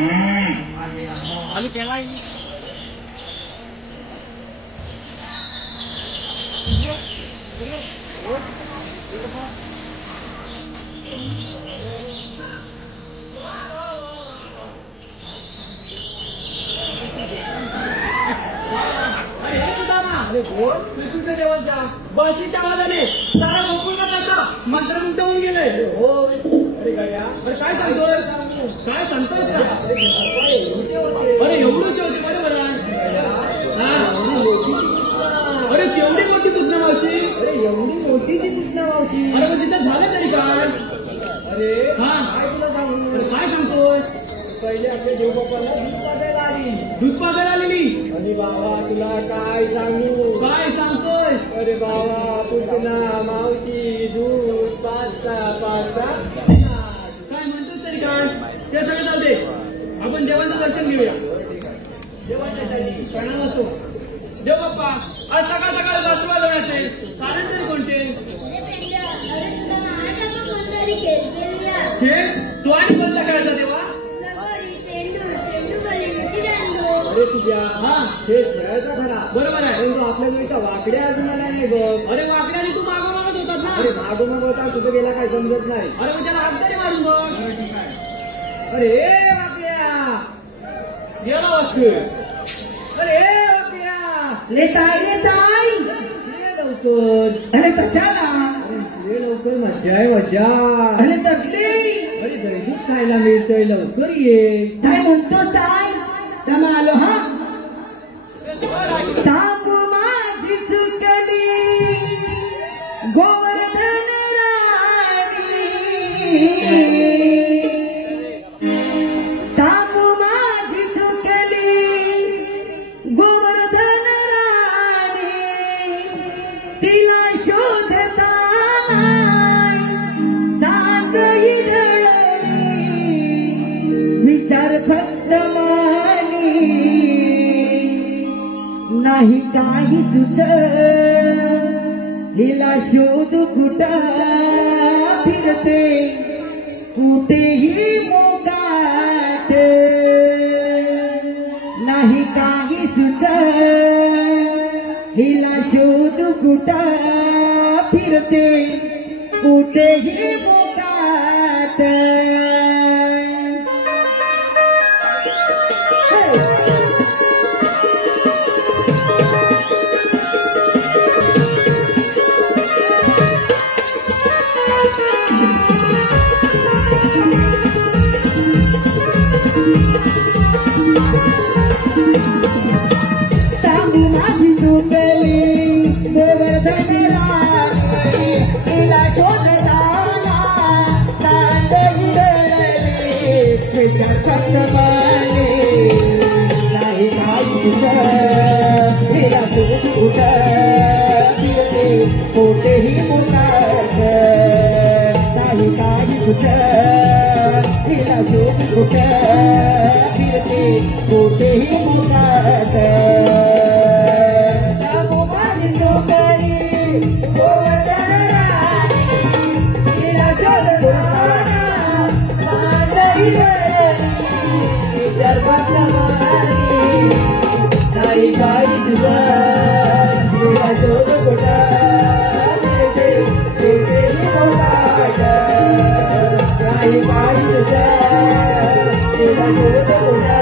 आम्ही केला तुमच्या देवांच्या बसच्या आवाजाने सारा गोकुळचा त्याचा मंत्रमुग्ध होऊन गेलाय. हो अरे काय सांगतोय काय सांगतोय अरे एवढंच होते बरोबर अरे केवढी मोठी पूजना मावशी अरे एवढी मोठी ती पूजना मावशी अरे मग तिथं झालं तरी काय अरे हा काय तुला सांगू काय सांगतोय पहिले आपल्या देवबापाला दूध पाजायला आलेली अरे बाबा तुला काय सांगू काय सांगतोय अरे बाबा पूजना मावशी दूध पाजता पाजता काय म्हणतोस तरी काय ते सगळं चालते. आपण देवाचं दर्शन घेऊया. देवाच्या प्रणाम असो. देव बाप्पा आज सकाळ सकाळ वाचू वाजवण्याचे कारण तरी कोणते हे तो आणि कोणता खेळायचा देवा अरे तुझ्या हा हे खेळायचा खरा बरोबर आहे पण आपल्या वेळीचा वाकड्या अजून नाही बघ. अरे वाकड्याने तू मागो मागत होतात ना अरे मागो मागवता तुझं गेला काय समजत नाही. अरे मग त्याला हात तरी मारून बघ. अरे वाकड्या गेला वाक्य अरे वाकड्या लेताय लेताय लवकर अरे कशाला अरे लवकर मजा आहे मजा अरे तकली अरे दूध खायला मिळतंय लवकर ये काय म्हणतो काय आलो हा तांबू माझी चुकली गोवर्धन राणी तांबू माझी चुकली गोवर्धन राणी तिला शोधता दात विचार फक्त नाही काही सुच हिला शोध कुठं फिरते कुठेही मोकाट नाही काही सुच हिला शोध कुठं फिरते कुठेही मोकाट तांबू माझी चुकली गोवर्धन राणी तिला शोधताना चांद हिरळली विचार फक्त माने नाही काही तिला शोध कुठं फिरते कोठेही मुलात नाही काही कुठं तिला शोध कुठं फिरते कोठेही मुलात तांबू माझी चुकली गोवर्धन राणी तिला शोधताना चांद हिरळली विचार फक्त माने नाही काही तिला शोध कुठं फिरते कोठेही मुलात नाही काही तिला शोध कुठं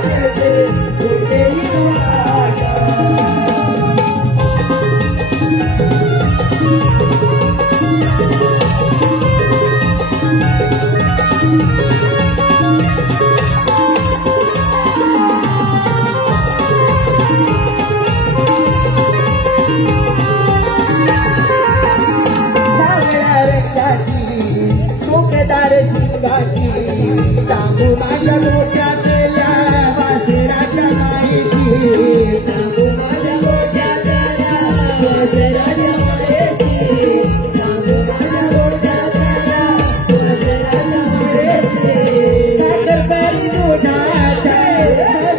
फिरते कुठेही मुलात चोखेदार सिंगाची तांबू माझ्या मोठ्या केल्या वासराच्या माईची तांबू माझ्या मोठ्या केल्या वासराच्या माईची तांबू माझ्या मोठ्या केल्या वासराच्या माईची साखर करी दुधाचा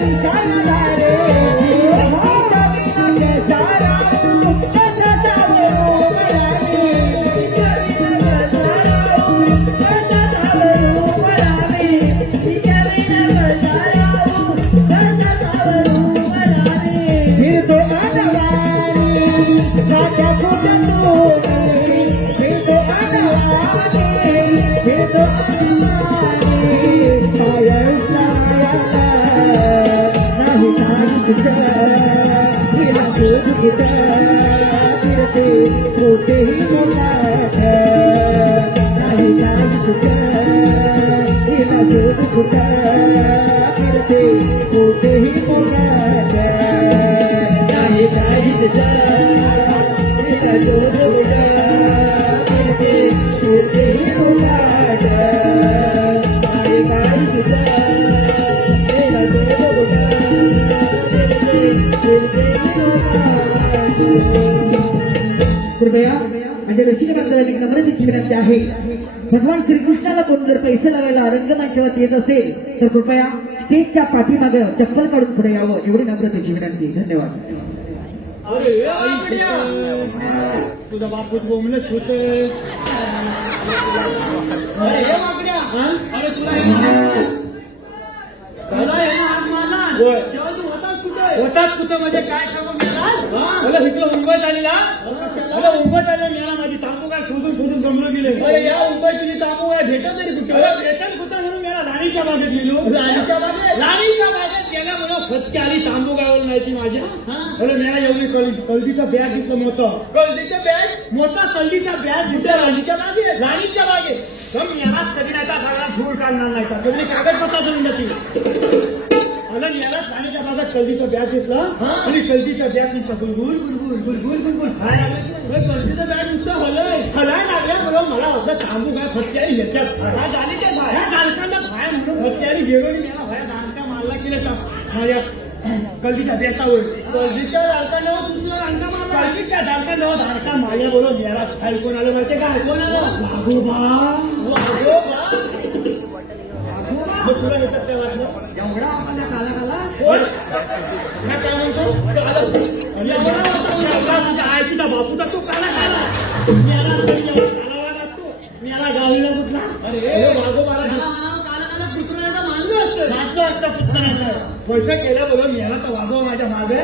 विचारला रे सारा Thank you. कृपया म्हणजे रसिक एक नम्रतेची विनंती आहे. भगवान श्रीकृष्णाला कोण जर पैसे लावायला रंगमंचावर येत असेल तर कृपया स्टेजच्या पाठीमागे चप्पल काढून पुढे यावं एवढी नम्रतेची विनंती. धन्यवाद. तुझा बापूच बोंबलच होते. अरे होताच कुठं म्हणजे काय सांगू मला इकडं मुंबईत आलेला मला मुंबईत आले मला माझी तांबू काय शोधून जमलं गेले. या मुंबईत तुझी तांबू काय भेटत नाही कुठे भेटत कुठं म्हणून मला राणीच्या बागेत गेलो. राणीच्या बागेत गेल्या मला फटके आली तांबू गावाला माहिती माझ्या. मला मला एवढी कल्दीचं बॅग दिसलं मोठं. कल्दीचं बॅग मोठा कल्दीचा बॅग कुठे राणीच्या बागेत. राणीच्या बागेत मग याला कधी नाही सगळा धूळ काढणार नाही का सगळी कागदपत्र देऊन जातील. मला याला राणीच्या बागात कल्दीचं बॅग घेतला आणि कल्दीच्या बॅग नुसता गुलगुल गुलगुल गुलगुल गुलगुल कल्दीचं बॅग नुसतं हलाय लागल्या म्हणून मला वाटलं थांबू काय फटक्यारी ह्याच्यात गाडीच्या बाहेर दालकांना बाहेर म्हणून फटक्यारी गेलो आणि मला बाहेर दालका मारला केलं माझ्या कल्दीच्या बॅटावर. कल्दीच्या दालकांना तुझं दालका मारला. कल्दीच्या दालकांना दालका मारल्या बरोबर याला खाली कोण आलं माहितीये का? कोण आलं? तुला येतात ते वाटलं एवढा आपल्या काला काय म्हणतो तुझ्या बापूचा तो काला मला गावीला कुठला. अरे वाघोबाला काला पुतण्याचा मानलं असतं पुतण्याचं पैसा केला बोल याला तर वाघोबा माझ्या मागे.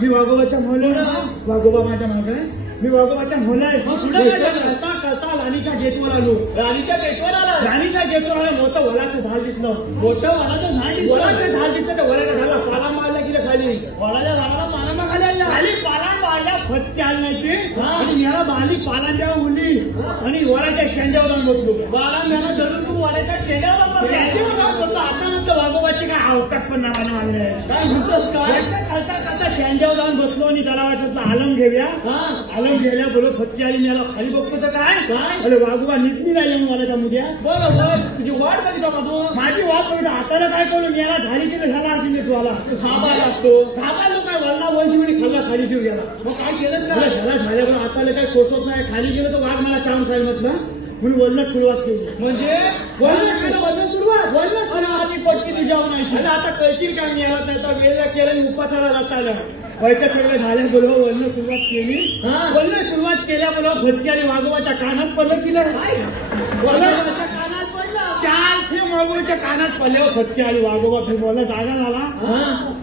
मी वाघोबाच्या मोहला वाघोबा माझ्या मागे मी वाघोबाच्या मोहला करता करता राणीच्या गेटवर आलो. राणीच्या गेटवर आला. राणीच्या गेटवर आलं मोठं वलाचं झाड दिसलं. मोठं वलाचं झाड दिसलं तर वराच्या झाडाला पाला मारला गेलं खाली. वराच्या झाडाला पाला खाली खाली पाला मारल्या फटके आले नाही ते आणि याला बाली पालांच्या मुली आणि वराच्या शेंड्यावर जाऊन बसलो. बाला मला धरून तू वराच्या शेंड्यावर बसलो. आता नंतर वाघोबाची काय अवकाश पण नावाने मागले काय म्हणतोस काय करता करता शेंड्यावर जाऊन बसलो आणि त्याला वाटत आलम घेऊया. आलम गेल्या बोलो फटकी आली मला खाली बघतो तर काय अरे वाघोबा नीटली राहिले मग मला त्या मुद्या. बरोबर तुझी वाट बघितला माझं माझी वाट बघितलं. हाताला काय करू याला झाली की झाला अर्जुन तू आला थांबा लागतो. थांबायला काय वल्ला वंशी म्हणे खाल्ला खाली जीव गेला. मग काय केलं झाला झाल्यावर हाताला काय सोसत नाही. खाली गेलं तर वाघ मला चावून खाईल म्हटलं म्हणून वळणं सुरुवात केली. म्हणजे वळणं सुरुवात आधी पटकी तुझ्यावर नाही. आता कळशील का मी याला त्याचा वेळ केला आणि उपासाला जाता आलं. पैसे सगळं झाल्या बरोबर वळणं सुरुवात केली. वळणं सुरुवात केल्याबरोबर फटके आणि वाघोबाच्या कानात पडलं की नाही. वाघोबाच्या कानात पडलं. 4 थेंब वाघोबाच्या कानात पडल्यावर फटके आणि वाघोबा फिरवला जागा झाला.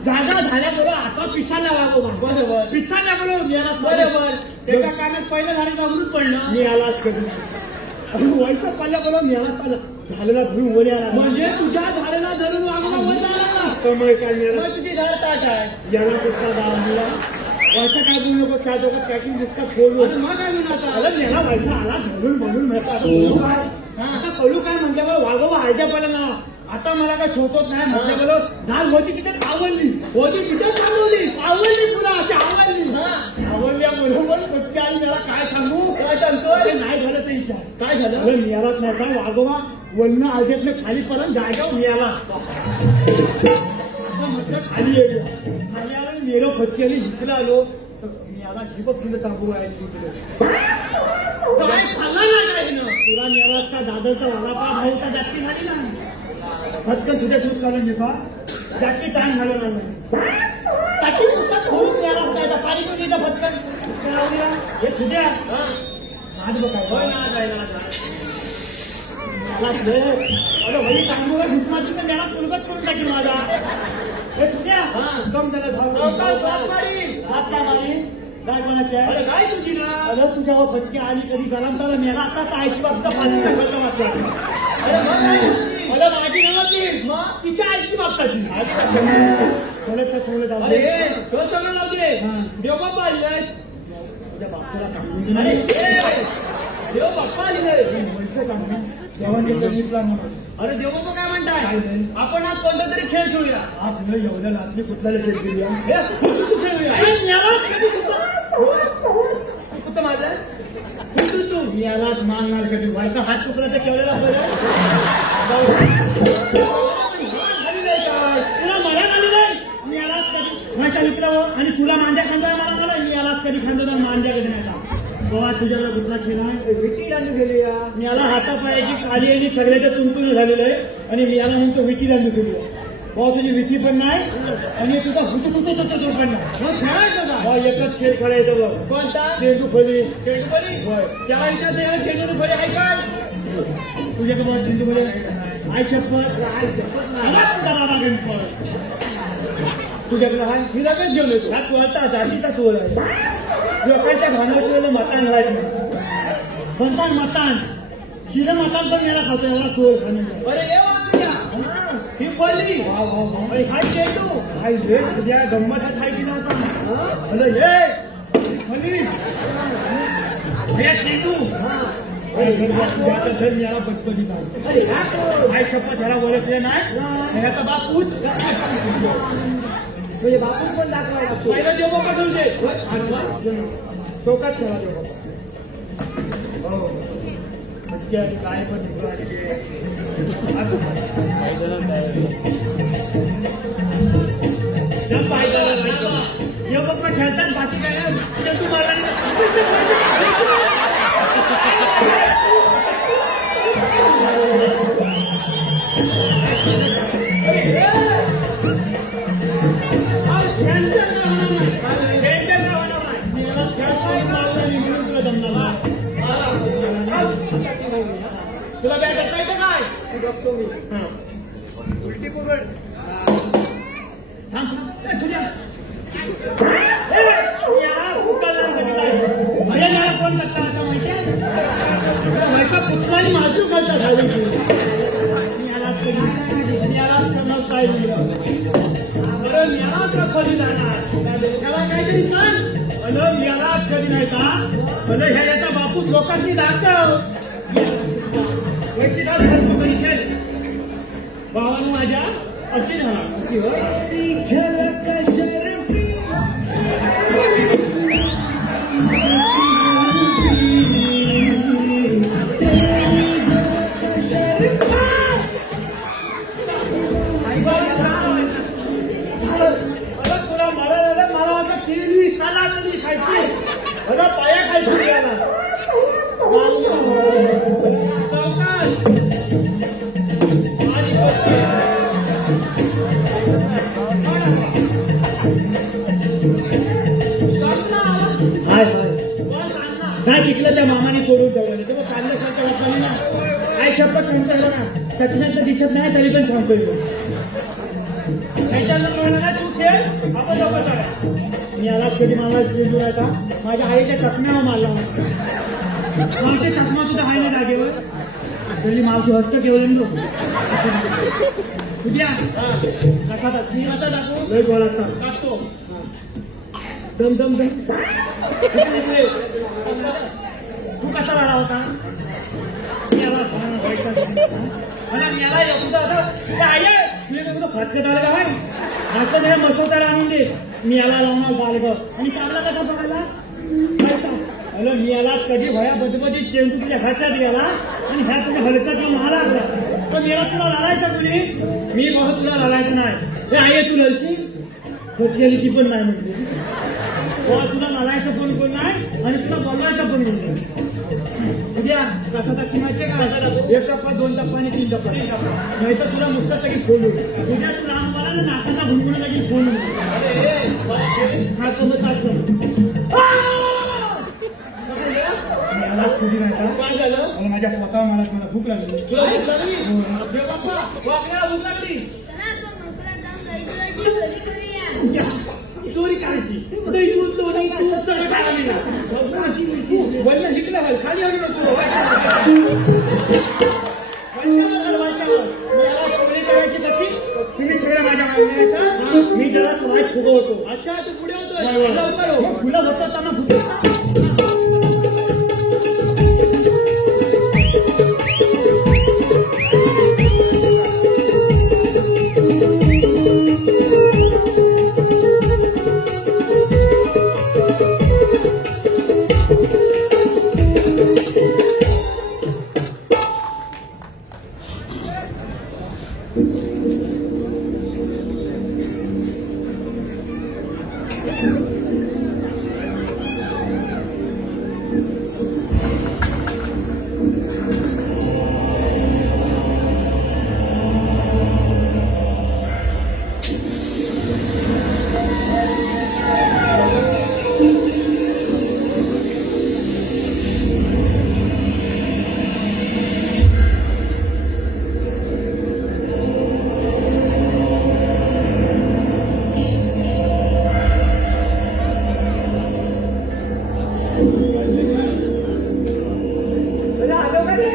जागा झाल्याबरोबर आता पिसाला वाघोबा बरोबर पिसाला बरोबर याला बरोबर त्याच्या कानात पहिलं झालं अमृत पडलं. मी आलाच कधी वयचं पडल्याबरोबर याला पडलं झालेला धरून वर आला. म्हणजे तुझ्या झालेला धरून वाघोबा वर आला. कमळ काय तुझी झाड ताट आहे याला कुठला दावा वैसा काय बोलू नको. त्या दोघात पॅकिंग दिसता फोडलो मग काय म्हणून याला वैसा आला धरून म्हणून आता कळू काय म्हटल्यावर वाघोबा आयड्या पडला ना. आता मला काय शोधत नाही म्हटल्यावर धाल होती तिथे आवडली होती तिथे आवडली तुला अशी आवडल्या बरोबर फटके आली. मला काय सांगतो नाही झालं ते विचार काय झालं मिळालाच नाही काय वाघोबा वळणं आळ्यातलं खाली पर्यंत जायगा मिळाला. म्हटलं खाली येईल खाली आलं मेलो फटके आली इकडे आलो याला शिपक तुला तांबू आहे काय खाल्ला नाही तुला मिळाला दादरचा वडापाव भाऊ का जास्ती झाली ना. फटकन तुझ्या दूध काढून घेता जास्ती टाइम घालवणार नाही. टाकी पुस्तक खूप मिळाला होता पाणी पण येतं फटकन हे तुझ्या आज बघाय अरे वही तांबूला घुसमाती तर त्याला सुलगत करून टाकी माझा. हे तुझ्या कम झालं काय कोणाची आहे काय तुझी ना. अरे तुझ्यावर फटके आली कधी गरम झाला मेला आता आईची बाबतीचा पाणी टाकायचं वाटलं. अरे मग काय म्हणती? मला माझी नव्हती मग? तिच्या आईची बाप्पाची अरे तो सगळं लावू दे. हा. देव बाप्पा आलेलाय. तुझ्या बापच्याला काढून अरे देव बाप्पा आलेलाय. अरे देव बाप्पा काय म्हणताय? आपण आज कोणता तरी खेळ खेळूया. आपलं एवढ्या रात्री कुठला खेळ केली हे, तू खेळूया. कुठं माझं तू यालाच मागणार कधी व्हायचा हात चुकला तर केवढ्याला बरं तुला मला झाली नाही मी यालाच कधी व्हायचा मित्रावं आणि तुला मांजा खांदा मला मी यालाच कधी खांदा मांजा कधी नाही का बाबा तुझ्याकडे कुठला खेळ आहे विटी आणून गेली या. मी याला हातापायाची खाली आणि सगळ्याच्या तुंतून झालेलं आहे आणि मी याला म्हणतो विटी दांडू केली बाबा तुझी विटी पण नाही आणि तुझा हुतू पण नाही मग खेळायचं का? बाबा एकच खेळ खेळायचा बघ कोणता? चेंडू खोली चेंडू बरी? होय त्याला विचारते चेंडू बरी आहे काय? तुझ्याकडे मला चेंडू खोली आई शपथ आई शपथ नाही. आला तुझा बाबा गणपत तुझ्याकडे आहे मी लगेच घेऊन येतो. हा चोळता जातीचा चोळ आहे लोकांच्या घाण्याशिवाय मतान घालायचं म्हणतात मतान शिर मतान पण याला खातो याला चोळ खाणं अरे ये वाकड्या. ही खोली अरे हा चेंडू हाय रे तुझ्या गंमतच आहे की नव्हता अरे ये खोली हे चेंडू याला बचपती अरे ह्या कोण? आई शपथ ह्याला ओळखले नाही ह्याचा बापूच म्हणजे बापून पण दाखवायला लागतो. पहिला देव बाबा ठेवून दे टोकाच खेळा देव बाप्पा. हो मच्छी आणि काय पण देवबाप्पा खेळतात बाकी काय नाही तू मला तुला बॅट येतं काय बघतो मी. उलटी पकड थांब तुझ्या कोण करता असं माहिती व्हायचा पुतळानी माझू करता झाली यालाच करणार काय बरं यालाच रखवली जाणार त्याला काहीतरी सांग अन यालाच कधी नाही का अन ह्या याचा बापूस लोकांनी दाखव याची काय खर्च कधी खेळ भावानं माझ्या अशी झाला अशी होय झलक शर्फी तुला मला आता TV साला तरी खायची मला पाया खायची याला काय शिकलं त्या मामाने सोडून ठेवलं ते मग काढल्यासारखं वाटलं ना काय शपथ सांगता ना सचिनात तर दिसत नाही तरी पण सांगतोय ना तू खेळ आपण लोक मी आलाच कधी मला चेंडू आहे का माझ्या आईच्या चष्म्यावर मारला आमचे चष्मा सुद्धा आहे ना जागेवर तरी मावशी हस्त ठेवलं उद्या कसा दाखवू लय गोळा टाकतो दम दम दम तू कसा राहिला होता याला एवढं असं आई फटकत आलं का भाई फटकत हे मसोताला आणून दे मी याला लावणार बालग आणि चालला कसा पडायला हॅलो मी यालाच कधी भया बदबदी चेंडू तुझ्या हातात गेला आणि ह्या तुझ्या हलकातला मारा तर मेला तुला लावायचा कुणी मी बहुत तुला लावायचं नाही हे आहे तू ललशी फटकेली ती पण नाही म्हटली तुला लावायचं पण कोण नाही आणि तुला बोलवायचं पण कोण उद्या कसा टाकी माहितीये का एक टप्पा दोन टप्पा आणि तीन टप्पा नाही तर तुला नुसतं तरी फोन उद्या तू राम मला ना नाकाचा भुणभुणा तरी फोन हा तो काय झालं? माझ्या पोटावर मला भूक लागली तुला भूक लागली? देव बाप्पा वाकड्याला भूक लागली चोरी करायची दही दूध लोणी तूप सगळं खायला वल्ल शिकलं खाली आणू नको काय नाही मी जरा वाईट फुगवतो. अच्छा तू पुढे होतोय नाही, नाही. लवकर हो. मग फुलं होताना फुलं अरे आलो का रे?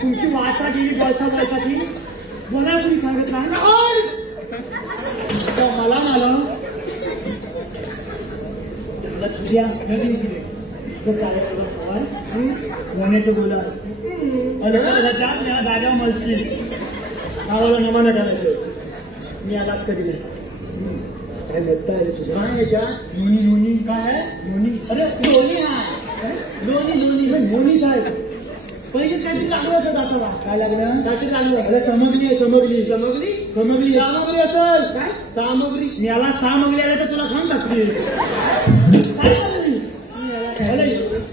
तुमची वाचा गेली बळसाची मला तुम्ही सांगत नाही मला मला तुझ्या नदी होण्याचं बोला जागा मलची आम्हाला नमाना करायचं मी आलाच कधी नाही काय म्हणता आहे तुझं काय याच्या लोणी लोणी काय आहे लोणी अरे लोणी हा लोणी लोणी लोणी काय पहिले काहीतरी लागलं असं दाखवा काय लागलं काहीतरी लागलं अरे समजली आहे समजली समजली समजली सामग्री असेल काय सामग्री मी याला सामग्री आल्या तर तुला खाऊन टाकली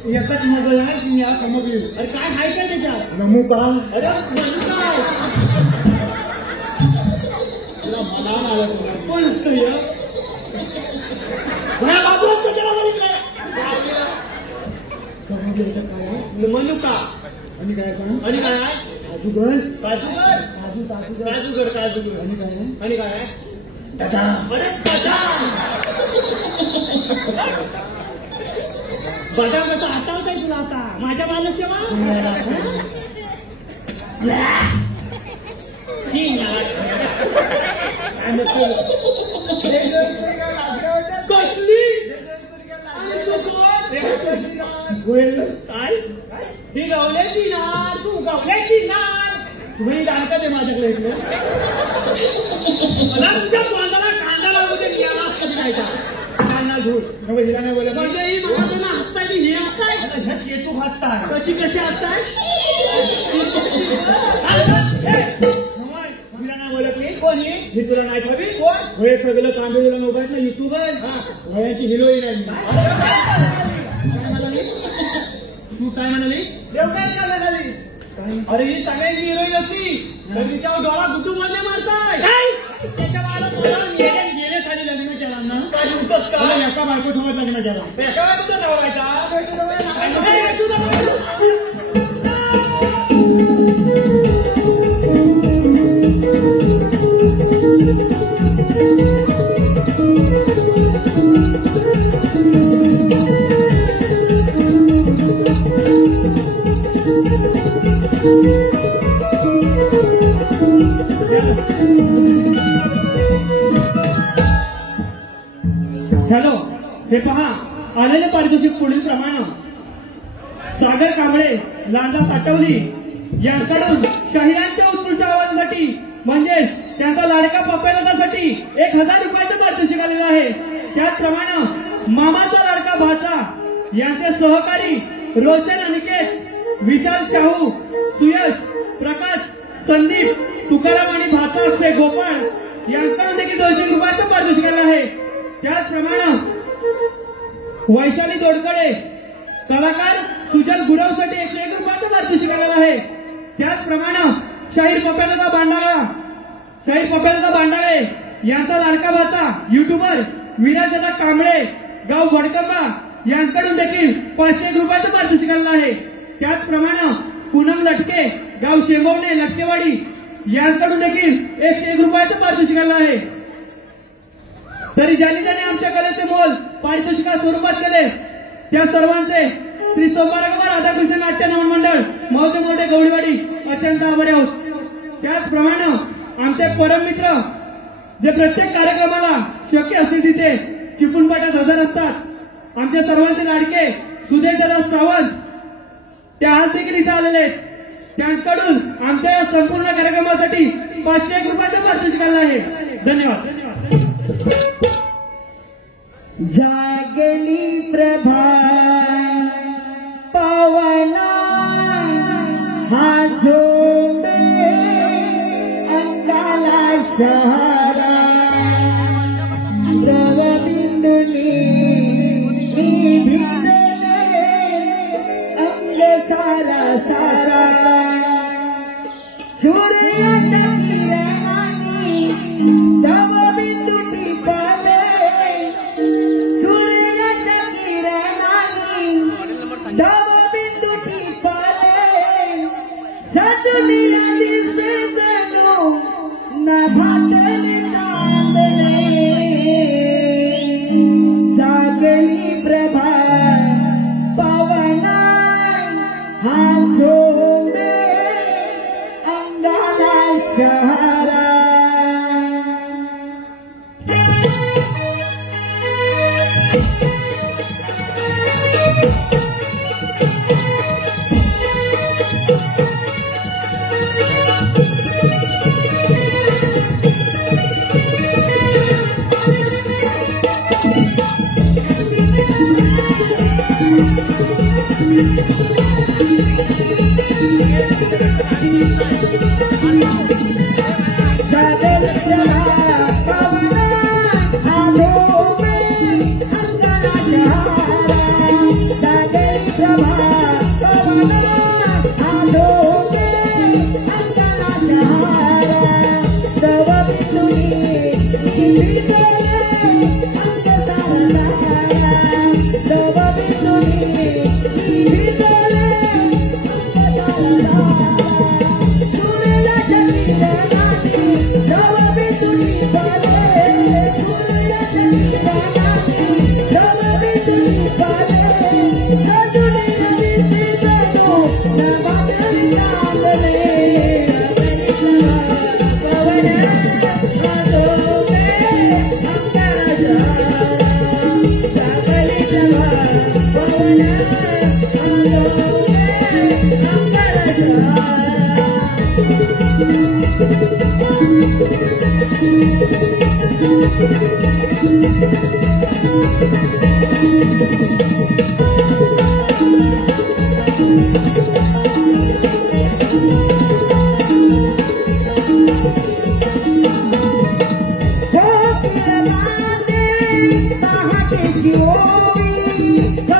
एकच मगल आहे की मी याला समजली अरे काय खायचं त्याच्यात नमू का अरे नमू काय तुला मला आलं तुला कोण असतं बाबू असतो त्याला समजली काय मनुका आणि काय आणि काय काजूगर काजूगर काजूगर काजूगर आणि काय आणि काय बदाम बदाम कसं हातावत आहे तुला आता माझ्या बालच कसली काय ही गवल्याची नार तू गवल्याची नार तुम्ही जाणता ते माझ्याकडे इथलं मला तुमच्या तोंडाला कांदा लागू दे खायचा कांदा धूर हिला नाही बोलत म्हणजे ही महाजन हसताय ही हसताय ह्या चेतू हसताय कशी कशी हसताय हिला नाही बोलत मी कोणी ही तुला नाही ठावी कोण हे सगळं कांदे तुला मोबाईल ना युट्यूबर वयाची हिरोईन आहे तू काय म्हणाली देव काय म्हणाली अरे ही सगळ्यांची हिरोईन होती तर तिच्यावर डोळा गुड्डू बोलले मारताय त्याच्या बाळाला गेले साली लग्न केला ना काय उठतोस का एका बायको सोबत लग्न केला एका बायकोचा धावायचा हॅलो हे पहा आलेले पारितोषिक पुढील प्रमाणे सागर कांबळे, लांजा साठवली यांच्याकडून शाहिरांच्या उत्कृष्ट आवाजासाठी म्हणजेच त्यांचा लाडका पप्प्यासाठी 1000 रुपयाचं पारितोषिक आलेलं आहे. त्याचप्रमाणे मामाचा लाडका भाचा यांचे सहकारी रोशन अनिकेत, विशाल शाहू, सुयश, प्रकाश, संदीप, तुकाराम आणि भाचा अक्षय गोपाळ यांच्याकडून देखील 200 रुपयाचं पारितोषिक आलं आहे. त्याचप्रमाणे वैशाली दोडकडे कलाकार सुजल गुरवसाठी 101 रुपयाचं पारितोषिक आलेलं आहे. त्याचप्रमाणे शाहीर पप्प्यादादा बांडाळे यांचा लाडका भाचा युट्यूबर विराजदादा कांबळे गाव भडकंबा यांच्याकडून देखील 501 रुपयाचं पारितोषिक आलेलं आहे. त्याचप्रमाणे पूनम लटके गाव शेंगवणे लटकेवाडी यांच्याकडून देखील 101 रुपयाचं पारितोषिक आलेलं आहे. तरी ज्यांनी आमच्या कलेचे मोल पारितोषिका स्वरूपात केले त्या सर्वांचे श्री सोमवारगोबा राधाकृष्ण नाट्य नमन मंडळ मौजे मोठे गवळीवाडी अत्यंत आभारी आहोत. त्याचप्रमाणे आमचे परममित्र जे प्रत्येक कार्यक्रमाला शक्य असतील तिथे चिपळूण पाट्यात हजर असतात, आमच्या सर्वांचे लाडके सुदेशदादा सावंत ते आज देखील इथे आलेले आहेत. त्यांच्याकडून आमच्या या संपूर्ण कार्यक्रमासाठी 501 रुपयाचं पारितोषिक आलं आहे. धन्यवाद. जागली प्रभा पवना हा झोंबे अंगाला शहरा द्रवबिंदुनी मी भिजले अंग सारा सारा सूर्याच्या किरणांनी द्रवबिंदू टिपले सूर्याच्या किरणांनी द्रवबिंदू टिपले सजनीला दिसे जणू नभातले चांदणे जागली प्रभा पवना हा झोंबे अंगाला शहरा Yeah.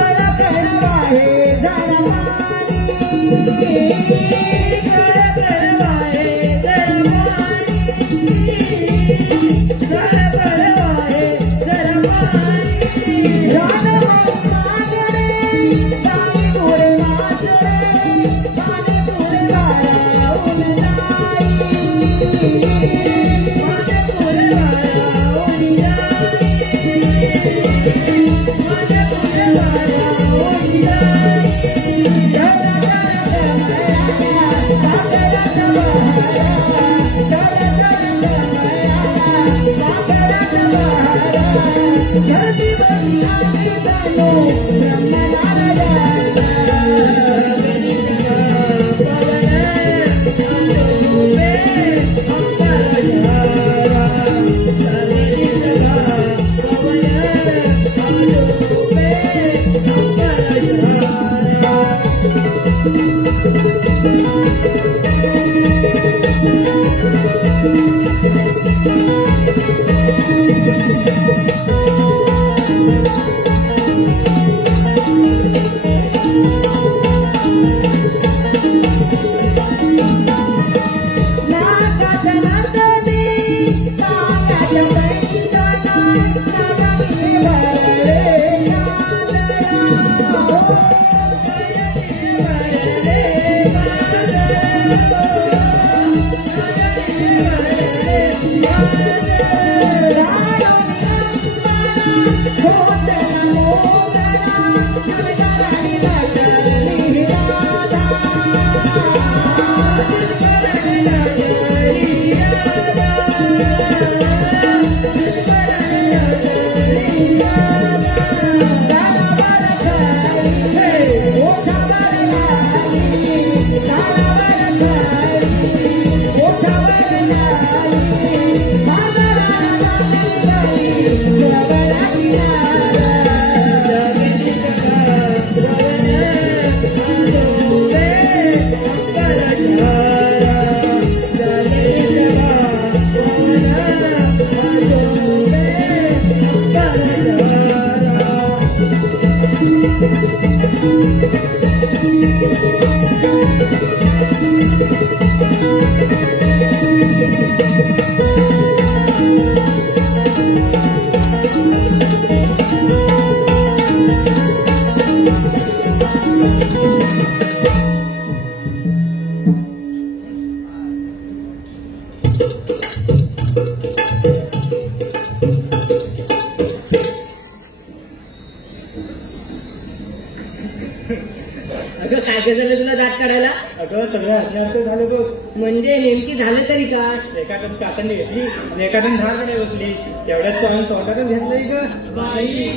अगं काय काय झालं तुला दात काढायला? अगं सगळं हसण्याचं झालं बघ. म्हणजे नेमकी झालं तरी काय? एकाकडून कातंडी घेतली आणि एकाकडून झाड नाही बसली. तेवढ्यात तो आम्ही तोंडातच घेतलंय ग. बाई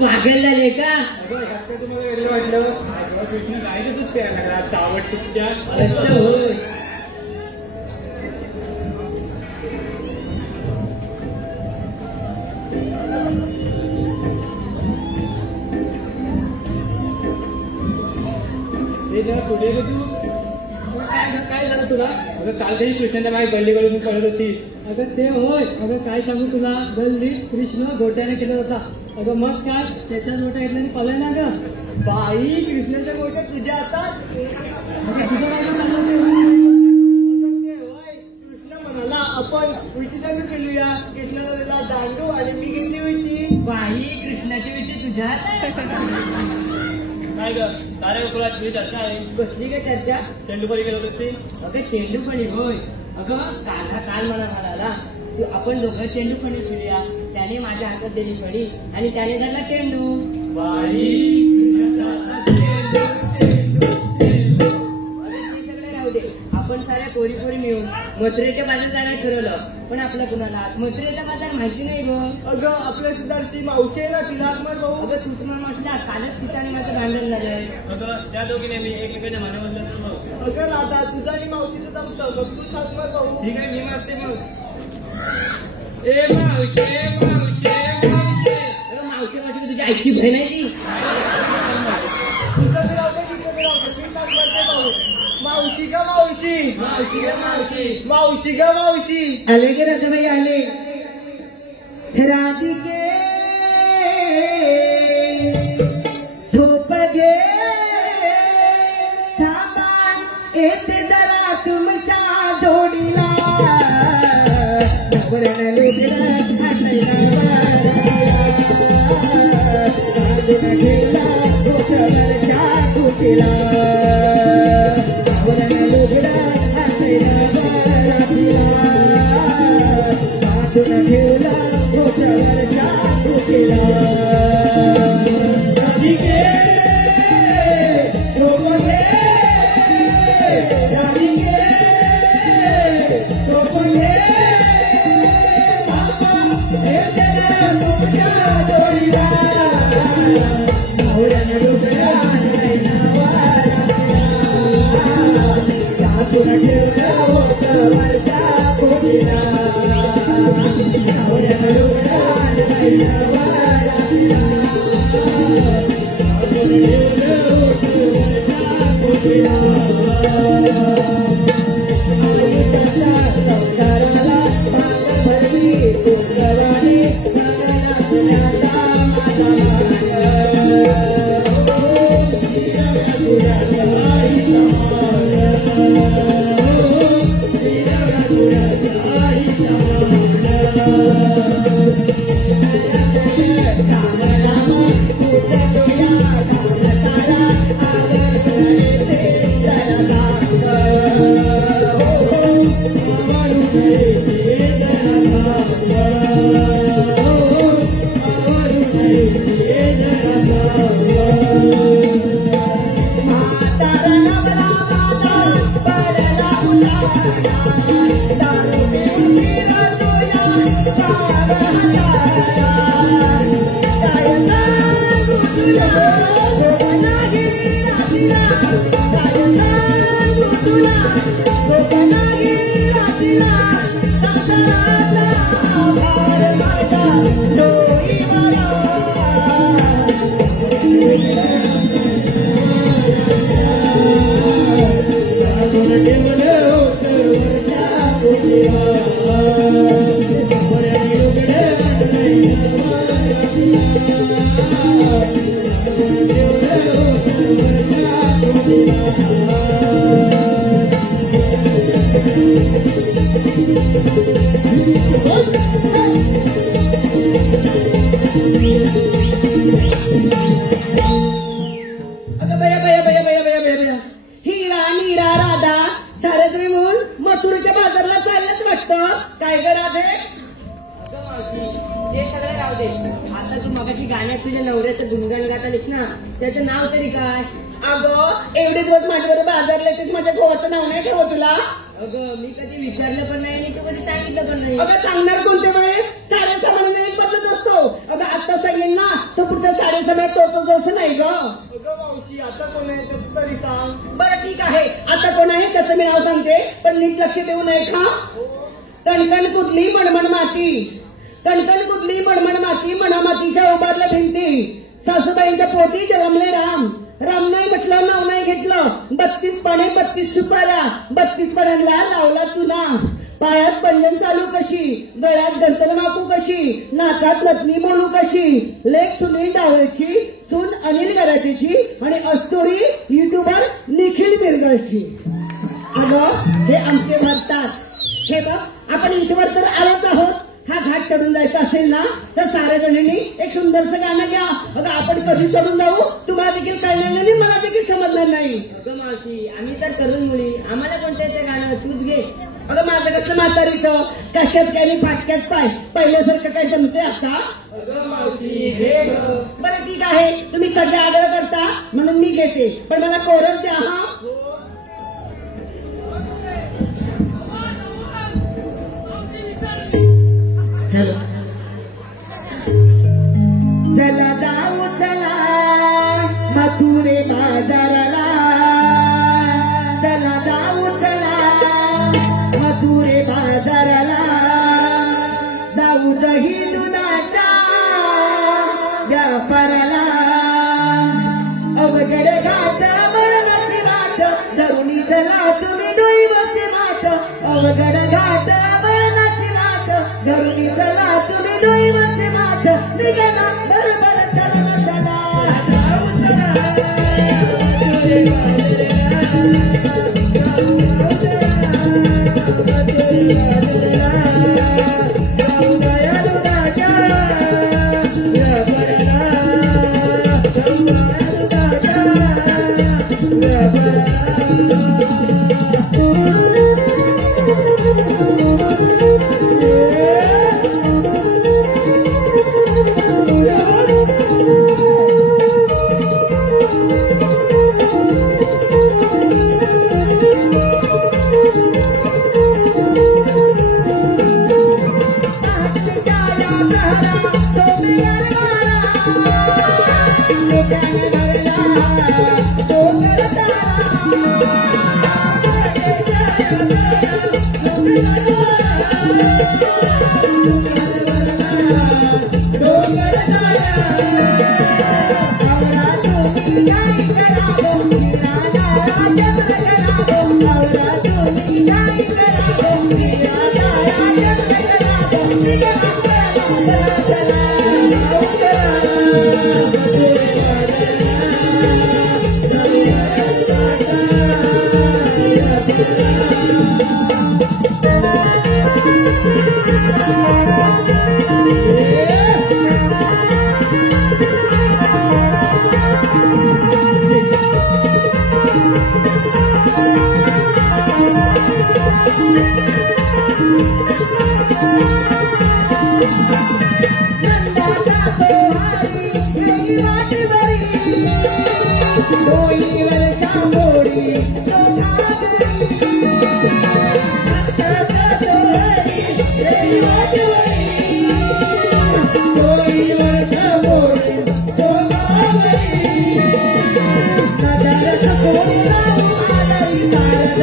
पागल झाले का? अगं ह्यात तुम्हाला वेगळं वाटलं. अगं कृष्ण काय तसंच प्यायला लागला. चावट तुझ्या असं होय. पुढे ग तू काय झालं तुला? अगं काल तरी कृष्णाच्या मागे गल्लीकडून पळत होतीस. अगं ते होय. अगं काय सांगू तुला, गल्लीत कृष्ण गोट्याने केला होता. अगं मग काय, त्याच्या गोट्या घेतल्याने पळाय ना ग. बाई कृष्णाच्या गोट्या तुझ्या हातात. तुझं काय सांगलं ते होय. कृष्ण म्हणाला आपण विटीला खेळूया. कृष्णाला दिला दांडू आणि मी घेतली विटी. बाई कृष्णाची विटी तुझ्या हातात. काय ग साऱ्या कुळात तुझी चर्चा आहे. कसली काय चर्चा? चेंडूपरी गेलो होती. अगं चेंडूपणी होय. अगं काल मला म्हणाला तू आपण दोघं चेंडूपणी खेळूया. त्याने माझ्या हातात दिली फळी आणि त्याने धरला चेंडू. सगळे राहू दे. आपण साऱ्या पोरी मिळून मथुरेच्या बाजार जाण्याचं ठरवलं. पण आपला कुणाला मथुरेचा बाजार माहिती नाही ग. अगं आपल्या सुधारची मावशी आहे ना, तिला भाऊ. अगं तुझं मावशीला कालच तिच्याने माझं भांडण झालंय. अगं त्या दोघीने मी एकमेकांच्या मनामधलं. अगं राधा तुझं आणि मावशीचं जमतं. मग तू सांगणार भाऊ. ठीक आहे मी मारते मग. मावशी तुझी आईची बहीण आहे ती. मावशी ग मावशी. मावशी ग मावशी. मावशी ग मावशी. आले गे राधाबाई आले. राधिके झोप घे थांबा येते जरा तुमच्या जोडीला. नवऱ्यानं लुगडं घातलं बांधून ठेवला डोक्यावरच्या कुटीला. नवऱ्यानं लुगडं घातलं बारातीला बांधून ठेवला डोक्यावरच्या कुटीला. राधिके झोप घे राधिके झोप घे तुमच्या जोडीला. मथुरेच्या बाजारला चाललंच वाटतं. काय करा ते ते सगळं राहू दे. आता तू मगाशी गाण्यात तुझ्या नवऱ्याचं गुणगान गातालीस ना, त्याचं नाव तरी काय? अगं एवढे दिवस माझ्याबरोबर बाजारला येतेस, माझ्या भावाचं नाव नाही ठेवत तुला. अगं मी कधी विचारलं पण नाही आणि तू कधी सांगितलं पण नाही. अगं सांगणार कोणत्या वेळेस? साडेसहा एक बदलत असतो. अगं आता सांगेल ना तो पुढच्या साडेसहा तो असं नाही ग. मावशी आता कोण आहे त्याचं तरी सांग. बरं ठीक आहे, आता कोण आहे त्याचं मी नाव सांगते, पण नीट लक्ष देऊ नये का. कणकण कुठली मणमण माती, कणकण कुठली मणमण माती, म्हणा मातीच्या उभारल्या भिंती. सासूबाईंच्या पोटी जन्मले राम, राम नाही म्हटलं नाव नाही घेतलं. 32 पाने 32 सुपाऱ्या, 32 पाण्यांना लावला चुना. पायात पंजन चालू कशी, गळ्यात गंतल माकू कशी, नाकात रत्नी बोलू कशी. लेख सुनील डावळची, सून अनिल गराटेची आणि अस्तोरी युट्यूबर निखिल बिरगळची. अगं हे आमचे म्हणतात. हे बघ आपण इथवर तर आलोच आहोत. हा घाट चढून जायचा असेल ना तर साऱ्या जणांनी एक सुंदरसं गाणं घ्या. अगं आपण कधी चढून जाऊ तुम्हाला देखील कळणार नाही, मला देखील समजणार नाही. अगं मावशी आम्ही तर तरुण मुली, आम्हाला कोणतं येते गाणं, तूच घे. अगं माझं कसं म्हातारीचं कशात काय फाटक्यात पाय, पहिल्यासारखं काय जमते आता. अगं मावशी घे ग. बरं ठीक आहे, तुम्ही सध्या आग्रह करता म्हणून मी घेते, पण मला कोरस द्या. हा हॅलो. चला जाऊ चला मथुरे बाजाराला, चला जाऊ चला मथुरे बाजाराला. जाऊ दही दुधाच्या व्यापाराला. अवघड घाट मरणाची वाट, धरुणी चला तुम्ही डोईवरची माठ. अवघड घाट मरणाची वाट, धरुणी चला तुम्ही डोईवरची माठ. निघा बरोबर चला चला जाऊ चला मथुरे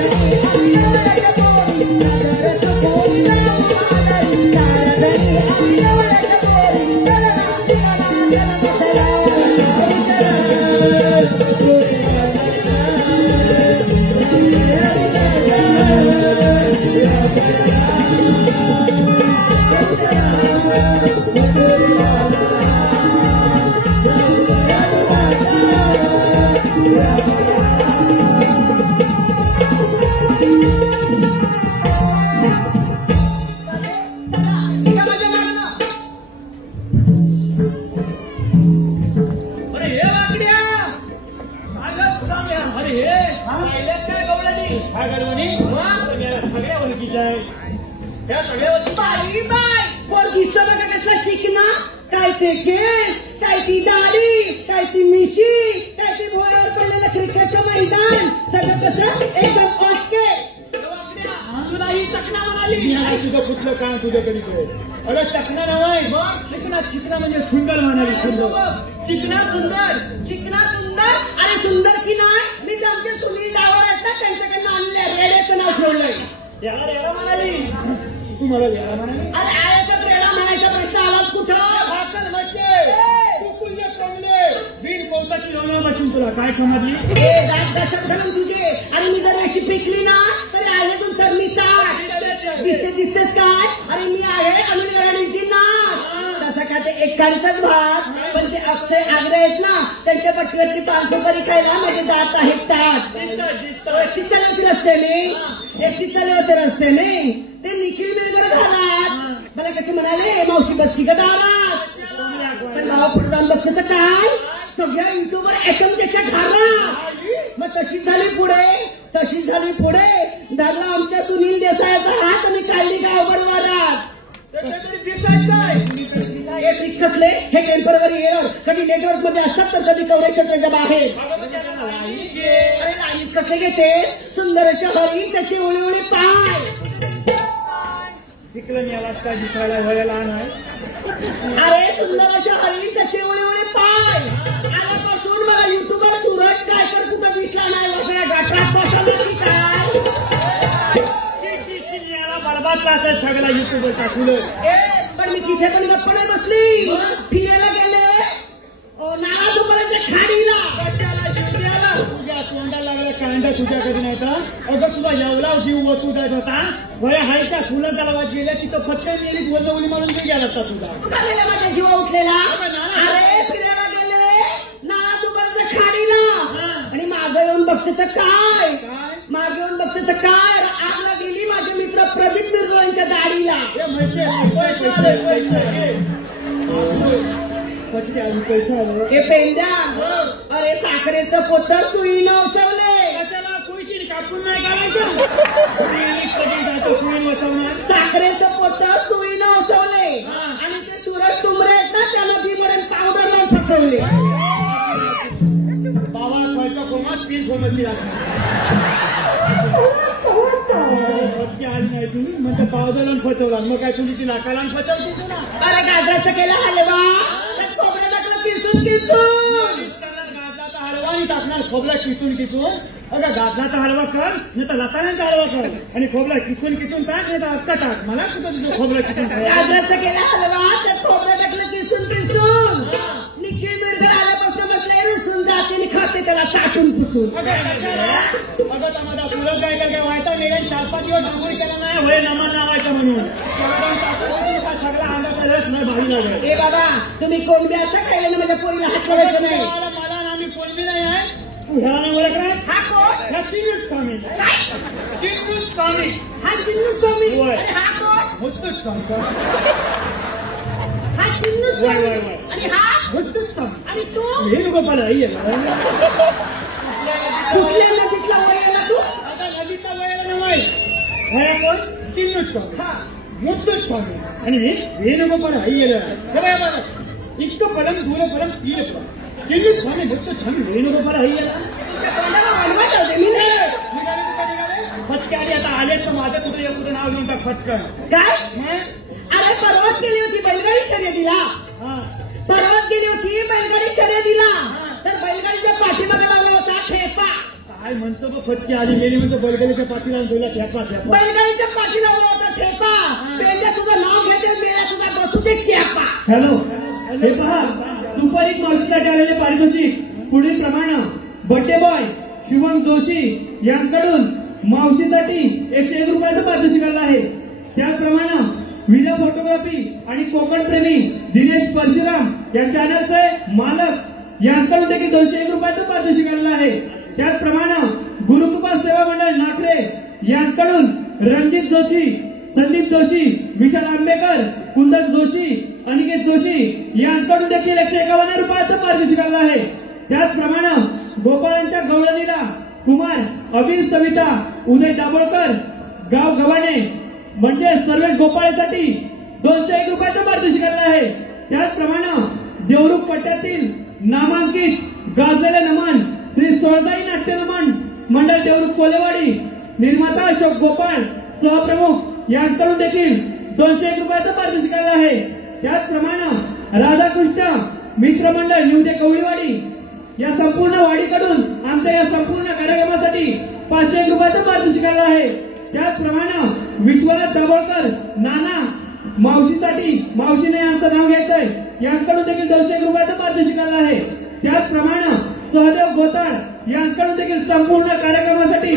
Thank you. अरे हे वाकड्या अरे हे काय गवळणी काय गरवणी सगळ्या ओळखीच्या आहे त्या सगळ्या बाई बाय वर दिसतो बघा कसला चिकना काय ते केस काय ती दाढी काय ती मिशी काय ती भोयावर पडलेलं क्रिकेटचं मैदान सगळं कसं एकदम ओके तुला ही चकना म्हणाली तुझं कुठलं काय तुझं कधी अरे चकना नव्हे चिकना चिकना म्हणजे सुंदर म्हणाली सुंदर चिकना सुंदर चिकना सुंदर अरे सुंदर की नाही मी तर आमचे सुनील डावळ आहेत ना त्यांच्याकडनं आणले रेड्याचं नाव ठेवलंय याला रेडा म्हणाली तू मला रेडा म्हणाली अरे आयाचाच रेडा म्हणायचा प्रश्न आलाच कुठं भाकल म्हणजे कुकुल्य कमले वीर कोणताची लोणं बसून तुला काय समजली दशक घालून तुझे आणि मी जर अशी पिकली ना तरी आहे तू सर मी दिसतेस काय अरे मी आहे अनिल गराडींची ना तसं काय ते एकांचाच भाग पण ते अक्षय आग्रे आहेत ना त्यांच्या पटव्याची 500 परी खायला माझे दात आहेत ताट एकटीच चालले होते रस्त्याने रस्त्याने ते निखिल मिळकर घालात मला कसे म्हणाले मावशी बसती का दारात पण भावा पुढे जाऊन बघते तर काय सगळ्या युट्यूबवर ऍटम त्याच्या घाला मग तशीच झाली पुढे धरला आमच्या सुनील देसाईचा हात आणि काढली गावभर वारात कसले हे टेम्पररी एअर कधी नेटवर्क मध्ये असतात तर कधी कवरेज क्षेत्राच्या बाहेर अरे लाईन कसले घेते सुंदरच्या हरी त्याचे ओळी ओळी पाय तिकडे मी आवाज काय दिसायला व्हायला लहान आहे अरे सुंदरच्या हरी त्याचे ओळी ओळी पाय आल्यापासून मला युट्यूबवर सुरत काय तर कुठं दिसला नाही गटात बसवलं की काय बरबादला असेल सगळा युट्यूबवर टाकलं पण मी तिथे पण गप्प नाही बसली फिरायला गेले नाना दुपाराच्या खाडीला तुझ्या तोंडाला लागला कांदा तुझ्याकडे नाही तर अगं तुझा एवढा जीव वतू जात होता वया हायच्या फुलं तलावात गेल्या तिथं फटके गेली बोलणं उली मारून गेला होता तुझा माझ्या जीवा उठलेला अरे फिरायला गेले नाना दुपाराच्या खाडीला आणि मागं येऊन बघते तर काय आगला गेली माझे मित्र प्रदीप मिरजोळ्यांच्या दाढीला हे पेंड्या अरे साखरेचं पोतं सुईनं उसवले कापून नाही काढायचं साखरेचं पोतं सुईनं उसवले आणि ते सूरज तुंबरे आहेत ना त्याला बिमरण पावडर लावून फसवले बाबा खायच्या कोमात पीठ कोमाची आली नाही तुम्ही म्हणजे पावदलन फसवला मग काय तुम्ही ती नाकाला फसवती तुला अरे गाजराचं केला हलवा खोबरं टाकलं किसून गाजराचा हलवा आणि टाकणार खोबरा किसून अगं गाजराचा हलवा कर नाही तर लताण्यांचा हलवा कर आणि खोबरा किसून टाक नाही तर अक्का टाक मला कुठं तुझं खोबरा किसून गाजराचं केला हलवा त्यात खोबरं टाकलं किसून निखिल मिळकर आल्यापासून बसले रुसून जाते आणि खाते त्याला चाटून पुसून अगं माझा तुला काय व्हायचा नाही 4-5 दिवस आंघोळ केला नाही होय नमन लावायचं म्हणून सगळा अंगाचा रस नाही भावी लागेल ए बाबा तुम्ही कोणबी असं खायला ना माझ्या पोरीला हात लावायचं नाही मला ना मी कोणबी नाही आहे तू ह्याला नाही ओळखणार हा कोण ह्या चिन्नूच स्वामी हा चिन्नू स्वामी होय. आणि हा कोण मुत्तूच स्वामी हा चिन्नू स्वामी वय. आणि हा मुत्तूच स्वामी आणि तू हे गोपाल आहे कुठल्या नदीतला वयाला तू आता नदीचा वयाला नव्हे ह्या कोण चिन्नूच स्वामी मुत्तूच स्वामी आणि वेणुगोपाल आहे इतकं पलम दूर पलम तीर पलम चिन्नूच स्वामी मुत्तूच स्वामी वेणुगोपाल आहे तुमच्या तोंडाला वाढवत होते मी नाही फटके आली आता आले तर माझं तुझं एक नाव घेऊन टाक फटकन काय मग अरे परवाच गेली होती बैलगाडी शर्यतीला हा तर बैलगाडीच्या पाठीमागे लावला होता ठेपा काय म्हणतो बघ फटके आली गेली म्हणतो बैलगाडीच्या पाठीला तुला ठेपा बैलगाडीच्या पाठी लावला होता ठेपा पेंड्या तुझं नाव घेते मेळा तुझा बसू दे चेपा हॅलो हे पहा सुपरहिट मावशीसाठी आलेले पारितोषिक पुढील प्रमाणे बर्थडे बॉय शिवम जोशी यांच्याकडून मावशीसाठी 101 रुपयाचं पारितोषिक आलं आहे. त्याचप्रमाणे व्हिडिओ फोटोग्राफी आणि कोकण प्रेमी दिनेश परशुराम या चॅनलचे मालक यांच्याकडून देखील 201 रुपयाचं पारितोषिक आलेलं आहे. त्याचप्रमाणे गुरुकृपा सेवा मंडळ नाखरे यांच्याकडून रणजित जोशी, संदीप जोशी, विशाल आंबेकर, कुंदन जोशी, अनिकेत जोशी यांच्याकडून देखील 151 रुपयाचं पारितोषिक आलेलं आहे. त्याचप्रमाणे गोपाळांच्या गवळणीला कुमार अभिन सविता उदय दाभोळकर गाव गव्हाणे म्हणजे सर्वेश गोपाळेसाठी 201 रुपयाचं पारितोषिक आलेलं आहे. त्याचप्रमाणे देवरुख पट्ट्यातील नामांकित गाजलेले नमन श्री सोळदाई नाट्य नमन मंडळ देवरुख कोलेवाडी निर्माता अशोक गोपाळ सहप्रमुख यांच्याकडून देखील 201 रुपयाचं पारितोषिक आलेलं आहे. त्याचप्रमाणे राधाकृष्ण मित्र मंडळ निवदे कवळीवाडी या संपूर्ण वाडीकडून आमच्या या संपूर्ण कार्यक्रमासाठी 501 रुपयाचं पारितोषिक आलेलं आहे. त्याचप्रमाणे विश्वनाथ दाभोळकर नाना मावशीसाठी मावशीने आमचं नाव घ्यायचंय यांच्याकडून देखील 201 रुपयाचं पारितोषिक आलेलं आहे. त्याचप्रमाणे सहदेव गोताळ यांच्याकडून देखील संपूर्ण कार्यक्रमासाठी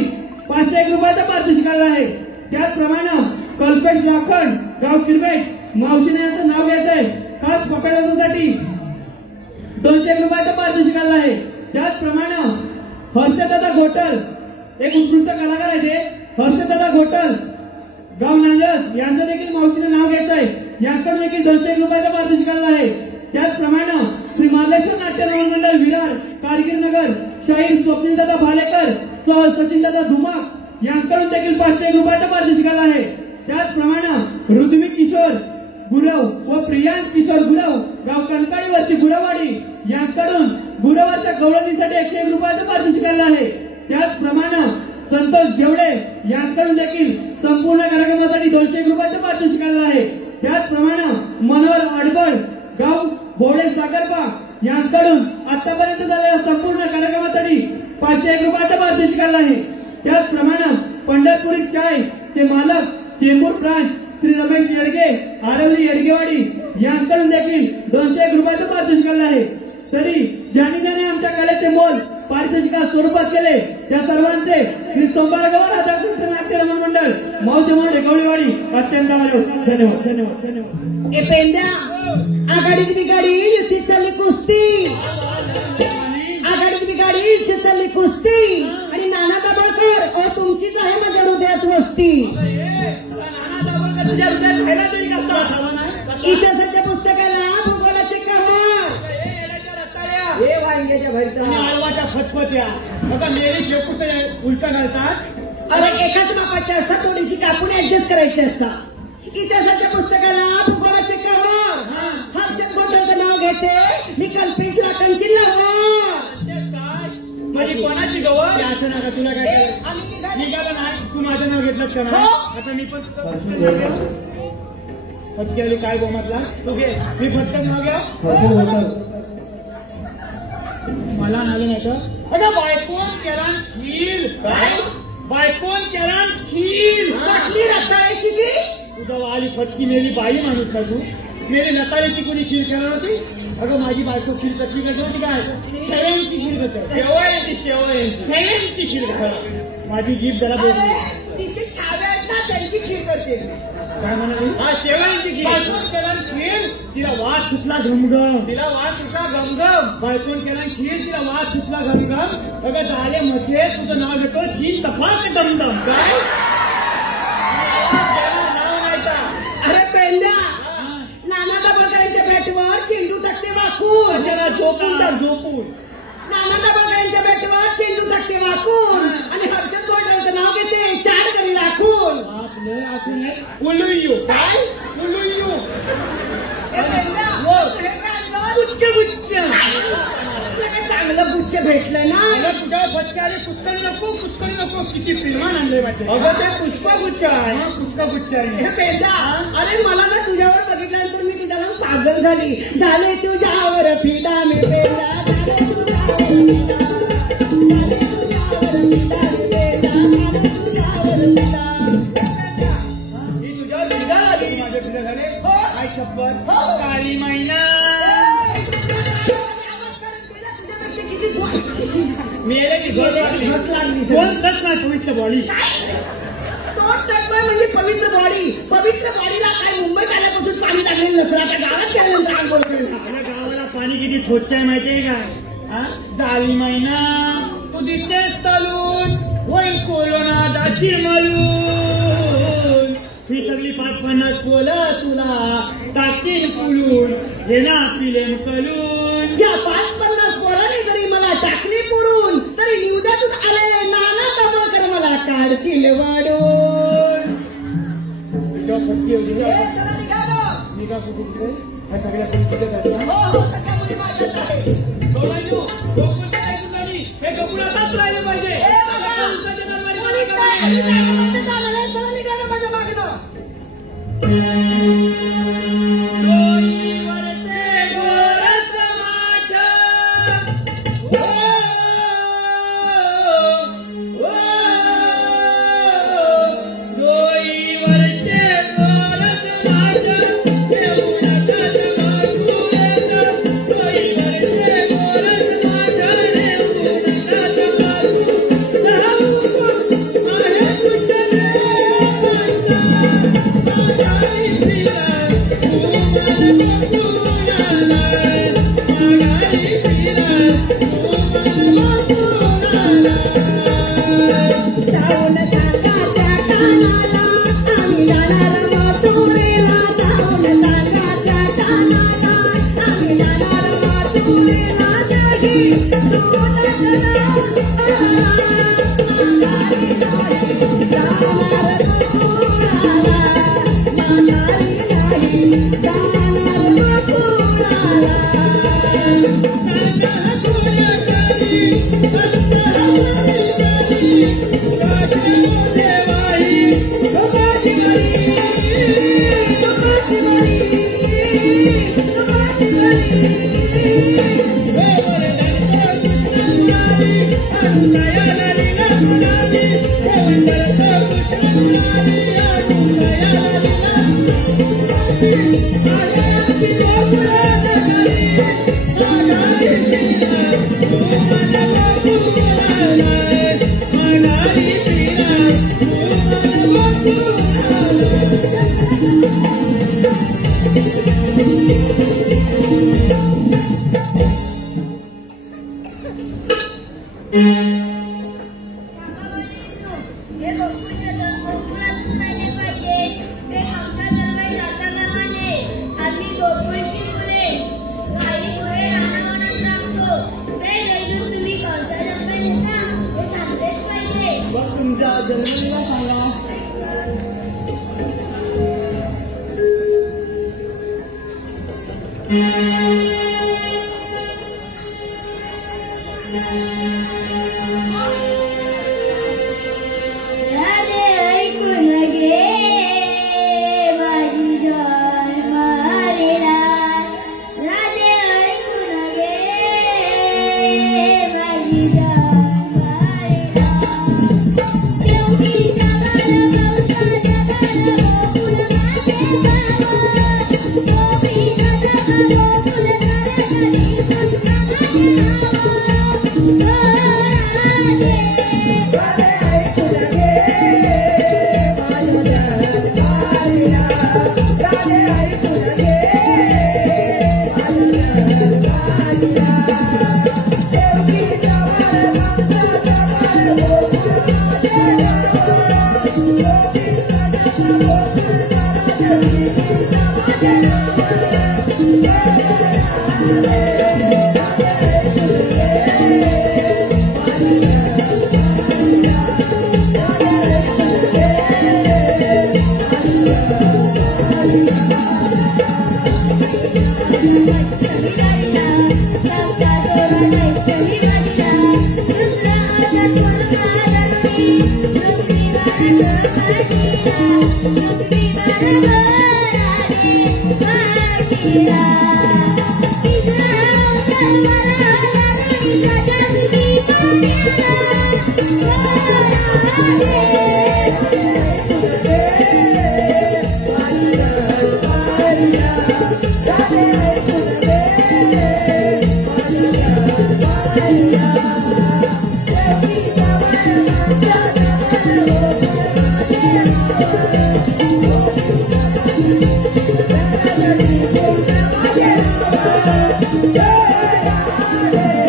501 रुपयाचं पारितोषिक आलेलं आहे. त्याचप्रमाणे कल्पेश लाखन गाव किरबेट मावशीने यांचं नाव घ्यायचंय खास पकडण्यासाठी 201 रुपयाचं पारितोषिक आलेलं आहे. त्याचप्रमाणे हर्षदादा घोटल एक उत्कृष्ट कलाकार आहे ते हर्षदादा घोटल गाव नांदस यांचं देखील मावशीने नाव घ्यायचंय यांच्याकडे देखील 201 रुपयाचं पारितोषिक आलेलं आहे. त्याचप्रमाणे श्री मार्लेश्वर नाट्य नमन मंडळ विरार कारगिल नगर शाहीर स्वप्नीलदादा भालेकर सह सचिनदादा धुमाक यांच्याकडून देखील 501 रुपयाचं पारितोषिक आलं आहे. त्याचप्रमाणे ऋत्विक किशोर गुरव व प्रियांश किशोर गुरव गाव कणकाळीवरची गुरवाडी यांच्याकडून गुरवाच्या गवळणीसाठी 101 रुपयाचं पारितोषिक आलं आहे. त्याचप्रमाणे संतोष जेवडे यांच्याकडून देखील संपूर्ण कार्यक्रमासाठी 201 रुपयाचं पारितोषिक आलं आहे. त्याचप्रमाणे मनोहर आडबळ गाव भोळे सागरपा यांच्याकडून आतापर्यंत झालेल्या संपूर्ण कार्यक्रमासाठी 501 रुपयाचं पारितोषिक आलं आहे. त्याचप्रमाणे पंढरपुरी चाय चे मालक चेंबूर ब्रांच श्री रमेश येडगे आरवली येडगेवाडी यांच्याकडून देखील 201 रुपयाचं पारितोषिक आलं आहे. तरी ज्यांनी ज्याने आमच्या कलेचे मोल पारितोषिका स्वरूपात केले त्या सर्वांचे श्री सोमवारगाव राधाकृष्ण नाट्य रमण मंडळ मौजे मोड कवळीवाडी अत्यंत धन्यवाद धन्यवाद धन्यवाद. ए पेंड्या आघाडीत बिघाडी युतीत चालली कुस्ती आघाडीत बिघाडी युतीत चालली कुस्ती आणि नाना दाभोळकर ओ तुमचीच आहे माझ्या हृदयात वस्ती. इतिहासाच्या पुस्तकाला भूगोलाचे कमर हे वांग्याच्या भरता आळवाच्या फटफट्या बघा मेरी शेपूट उलटा घालतात. अरे एकाच मापाच्या असतात थोडीशी कापून ऍडजस्ट करायची असतात. इतिहासाच्या पुस्तकाला भूगोलाचे कमर हर्षद गोटलचं नाव घेते मी कल्पेश लाखांची लहर. माझी कोणाची गवळ याचं नका तुला काय निघालं नाही तू माझं नाव घेतलंच का नाही. आता मी पण फटके काय गोमातला तू घे मी फटकन नाव घ्या मला नालं नाही तर अगं बायकोन केला खीर काय बायकोन केला खीर कसली रताळ्याची की तुझा वाली फटकी मेरी बाई माणूस का तू मेरी लताळीची कोणी खीर करणार होती. अगं माझी बायको खीर कशी करते होती काय शेवयांची खीर करते शेवयांची खीर करते. माझी जीभ जरा बोलते तिचे छावे आहेत ना त्यांची खीर करते. काय म्हणाली हा शेवयांची खीर तिला वाद सुटला घमघम बायकोन केला खीर तिला वाद सुटला घमघम. अगं झाले मचे तुझं नाव घेतो चीन तपास दमदम काय अरे पेंड्या नाना दाभोळकरांच्या बॅटवर चेंडू टाकते वाकून झोपून नाना दाभोळकरांच्या बॅटवर चेंडू टाकते वाकून आणि हर्षद गोटलचं नाव घेते चार घरी राखून. उलुयू काय उलुयू चांगलं गुच्छ भेटलंय ना. तुझ्या फटक्याने पुष्कळी नको किती प्रेमान आणले वाटते. अगं ते पुष्पगुच्छ आहे पुष्पगुच्छ आहे. हे पेंड्या अरे मला ना तुझ्यावर बघितल्यानंतर मी तुझ्याला पागल झाली झाले तुझ्यावर फिदा मी पेंड्या शपथ काळी मैना मेरे कोणतच नाही पवित्र बॉडी तोच तत्व म्हणजे पवित्र बॉडीला काय मुंबईत आल्यापासून पाणी टाकलेलं नसतं आता गावात गेल्यानंतर आंघोळ केलं. आपल्या गावाला पाणी किती स्वच्छ आहे माहितीये का जावी महिना तू दिसतेस चालून होईल कोरोना दाची मलून ही सगळी 5-50 पोलं तुला टाकीन पुलून हे ना पिलेम कलून या 5-50 पोरांनी जरी मला टाकली पुरून तरी निवड्यातून आलेले नाना तबळकर मला काढतील वाढून. फटकी होती ए, चला निघालो. मी का कुठे सगळ्या पंचायत हो, सगळ्या मुली माझ्याच आहे. हे कपूर आताच राहिले पाहिजे. ए, बघा. कोणीच नाही. आणि काय म्हणते चाललं आहे? चला निघालो माझ्या मागेनं. डोईवरचे गोरस माठ. ओ, ओ, डोईवरचे गोरस माठ. देऊळात मागुरेत. डोईवरचे गोरस माठ. देऊळात मागू. जाऊन आहे कुठले जाऊन सांगा त्या कानाला आम्ही जाणार मथुरेला. जाऊन सांगा त्या कानाला आम्ही जाणार मथुरेला. जगी सुवर्ण तुमच्या जन्मदिना सांगा. राधे ऐकून घे माझी जय मारेला. राधे ऐकून घे माझी जय मारेला. देवकीचा गवसा जगाला गोकुळ माझे गाव. गोपीचा जगाला गोकुळ तारकली कृष्ण माझे नाव. Yeah.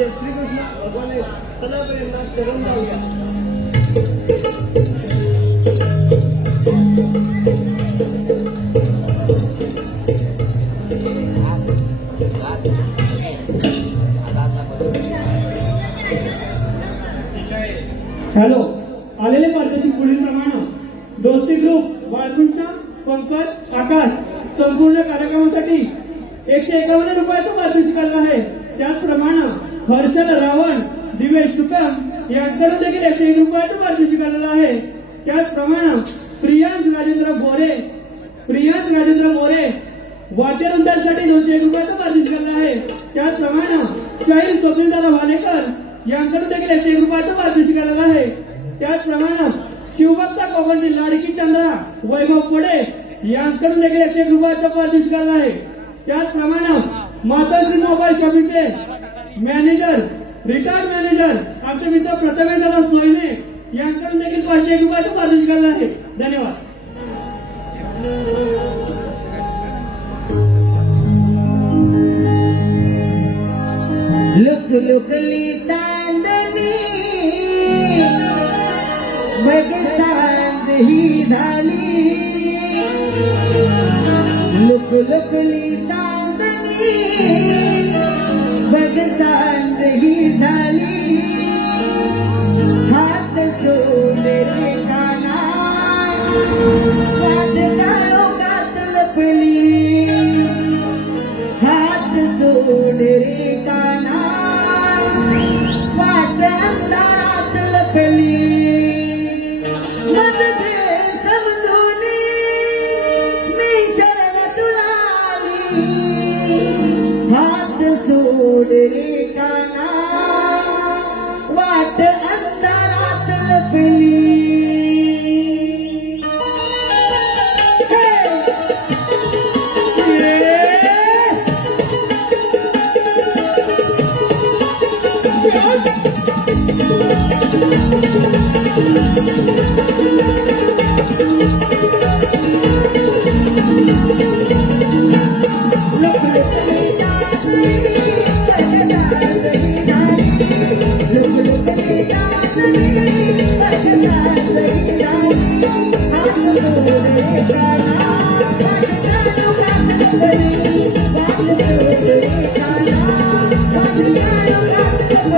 श्रीकृष्ण भगवान चला प्रेरणा करून जाऊया. हॅलो, आलेले पारदर्शक पुढील प्रमाणे दोस्ती ग्रुप बाळकृष्ण, पंकज, आकाश संपूर्ण कार्यक्रमासाठी 151 रुपयाचा पारितोषिक आला आहे. त्याचप्रमाणे हर्षल रावण, दिवेश सुकम यांच्याकडून देखील 101 रुपयाचा पारितोषिक आलेला आहे. त्याचप्रमाणे प्रियांश राजेंद्र मोरे वाद्यवृंदांसाठी 201 रुपयाचा पारितोषिक आला आहे. त्याचप्रमाणे शाहीर स्वप्नीलदादा भालेकर यांच्याकडून देखील 101 रुपयाचा पारितोषिक आलेला आहे. त्याचप्रमाणे शिवभक्ता कोकणची लाडकी चंद्रा वैभव पुढे यांच्याकडून देखील 101 रुपयाचा पारितोषिक आला आहे. त्याचप्रमाणे माताश्री मोबाईल शॉपिंगचे मॅनेजर, रिटायर्ड मॅनेजर आमचे मित्र प्रथमेशदादा सोयने यांच्याकडून देखील 501 रुपयाचा पारितोषिक आला आहे. धन्यवाद. लुक लुकली चांदणी बघ सांज ही झाली. लुक लुकली चांदणी बघ सांज ही झाली. हात सोड रे काना वाद काळोखात लपली. हात सोड रे काना वाद अंधारात लपली. मन घे समजून मी शरण तुला आली. हात सोड रे काना वाट अंधारात लपली.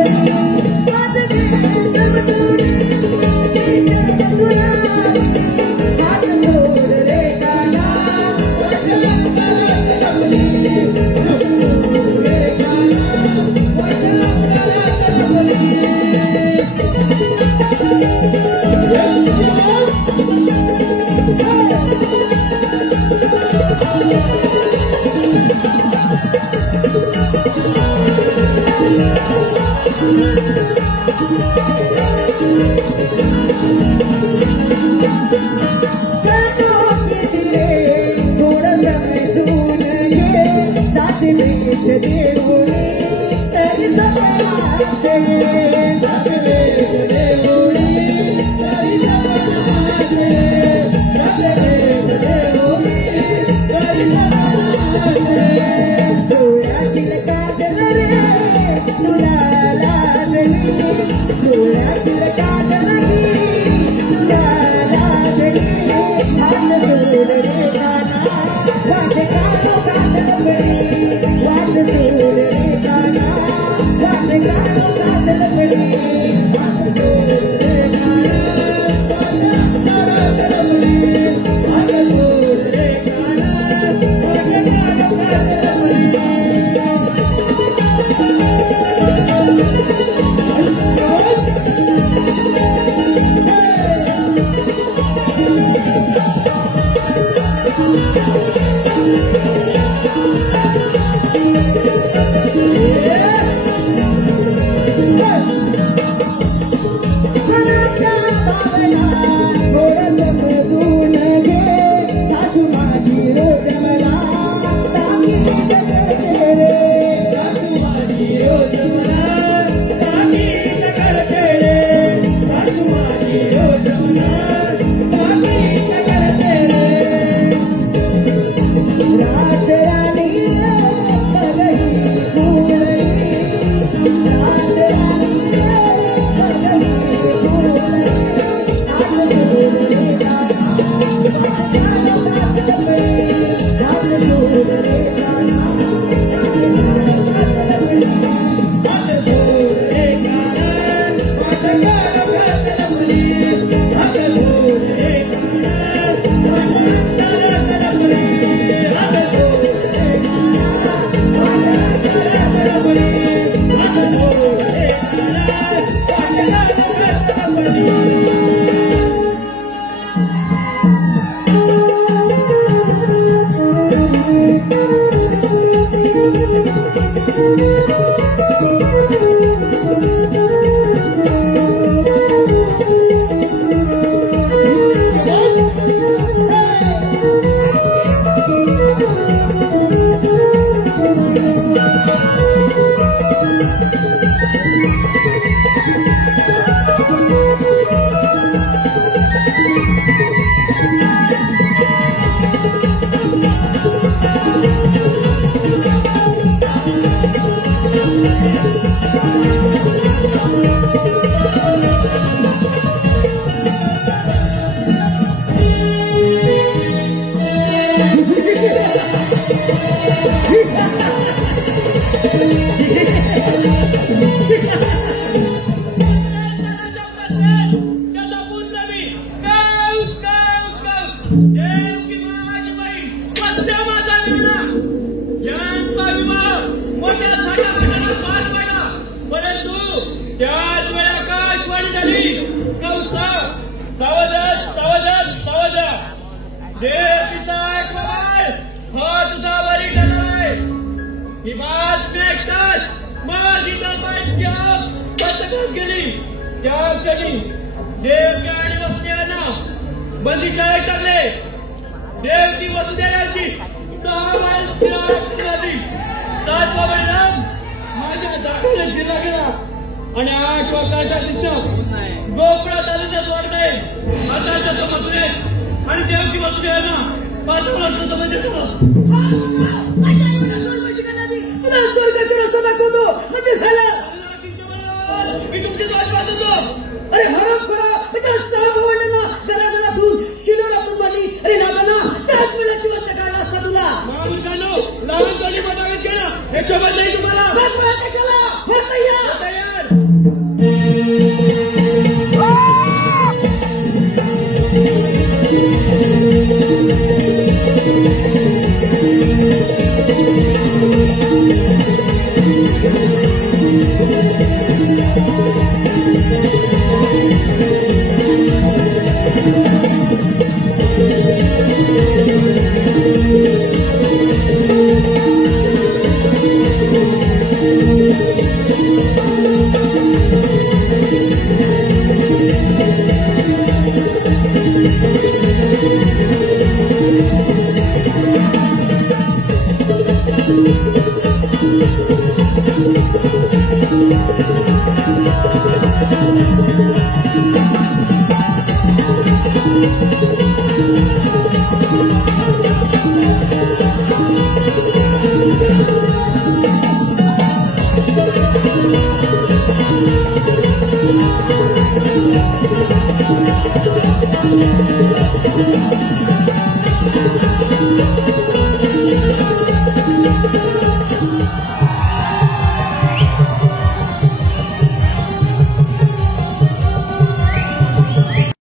Thank you.